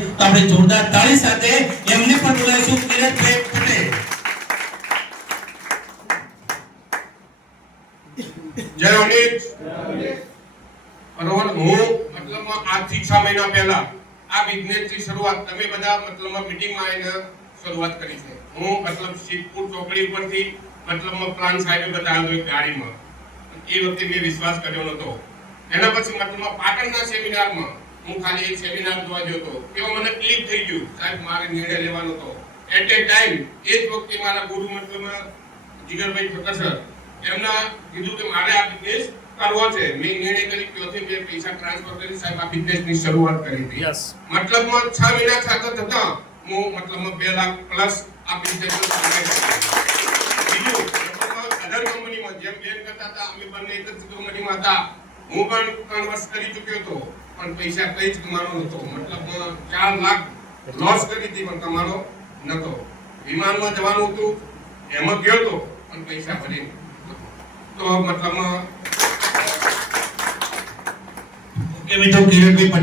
તો આપણે જોરદાર તાળી સાથે એમને પણ બોલાવીશું. કિરણભાઈ પટેલ. જય અમિત બરોબર હું મતલબ આજથી છ મહિના પહેલા આ બિઝનેસની શરૂઆત, તમે બધા મતલબ મીટિંગમાં આવીને શરૂઆત કરી છે. હું મતલબ શિવપુર ચોકડી પરથી મતલબ પ્લાન સાહેબે બતાવ્યો એક ગાડીમાં. એ વખતે મેં વિશ્વાસ કર્યો નતો એના પછી મતલબ પાટણના સેમિનારમાં હું ખાલી એક સેમિનાર જોવા ગયો હતો. તેમાં મને ક્લિક થઈ ગયું. સાહેબ મારે નિર્ણય લેવાનો હતો. એટ એ ટાઈમ એ જ વખતે મારા ગુરુ મંત્રમાં જીગરભાઈ ઠક્કર સર એમના કીધું કે મારે આ બિઝનેસ કરવો છે. મેં નિર્ણય કરી ત્યાંથી મેં પૈસા ટ્રાન્સફર કરી સાહેબ આ બિઝનેસની શરૂઆત કરી હતી. મતલબમાં છ મહિના સાથે થતા હું મતલબમાં બે લાખ પ્લસ આ બિઝનેસનો સમય બીજું અધર કંપનીમાં જેમ બેન કરતા હતા અમે બંને એક જ કંપનીમાં હતા. હું પણ ત્રણ વર્ષ કરી ચૂક્યો હતો. પણ પૈસા કઈ જ કમાનો નતો મતલબ ચાર લાખ લોસ કરી હતી, પણ કમાનો નતો વિમાનમાં જવાનું હતું, એમાં ગયો તો, પણ પૈસા ભરી તો મતલબ કે મિત્રો કિરણભાઈ પટેલ